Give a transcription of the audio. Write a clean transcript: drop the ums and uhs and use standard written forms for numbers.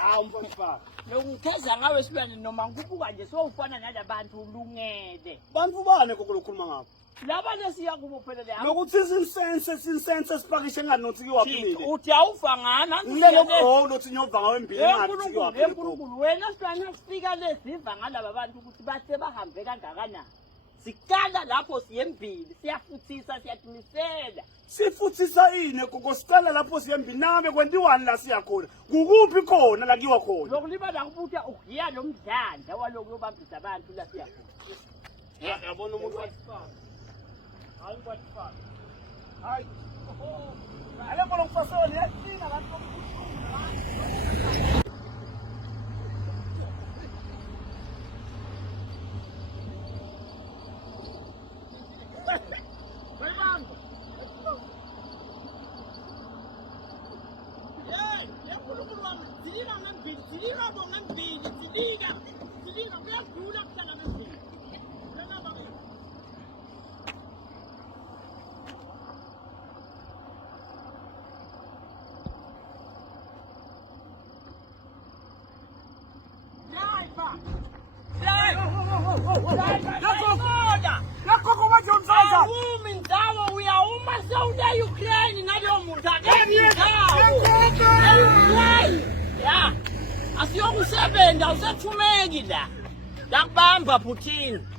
Hawu mfana. Ngitheza ngawe silwane noma ngikubuka nje sowufana nalabantu ulungele. Bantu bane kokukhuluma ngabo. Laba lesiya kubo phela la. Nokuthi sinsense sipakishe nganothi kiwaphile. Uthi awuvangana ngilelo nothi nyova ngawe embili ngathi kiwaphile. enkulunkulu wena silwane sifika leziva ngalaba bantu ukuthi bathe bahambe kangakanani. Sikala lapho siyembili siyafuthisa siyatimisela. Sifuthisa ini kokosicala lapho siyembili nabe kwentiwani la siya khona. Kukuphi khona la kiwa khona. Lokulibala ukubutha ugiya lo mdlandla waloko yobambisa abantu la siya khona. Yabona umuntu wasifana. Hayi kwasifana. Hayi. Ale mbona ngifasela yathina abantu Asiyokusebenza usethumeki la. Yakubamba Putin.